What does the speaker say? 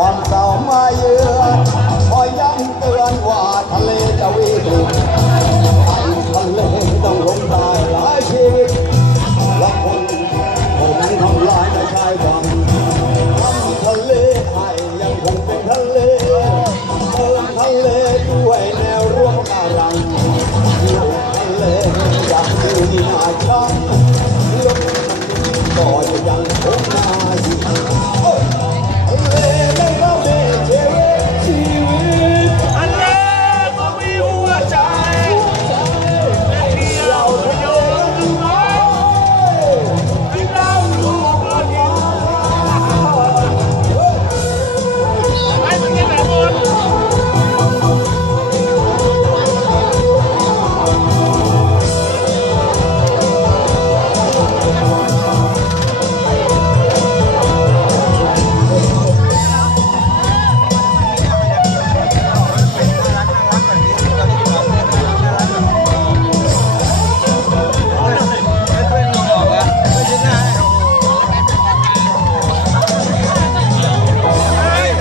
วันเสาร์มาเยือนคอยย้ำเตือนว่าทะเลจะวิกฤไปทะเลต้องลงตายหลายชีวิตและคนผมทำลายในชายฝั่ง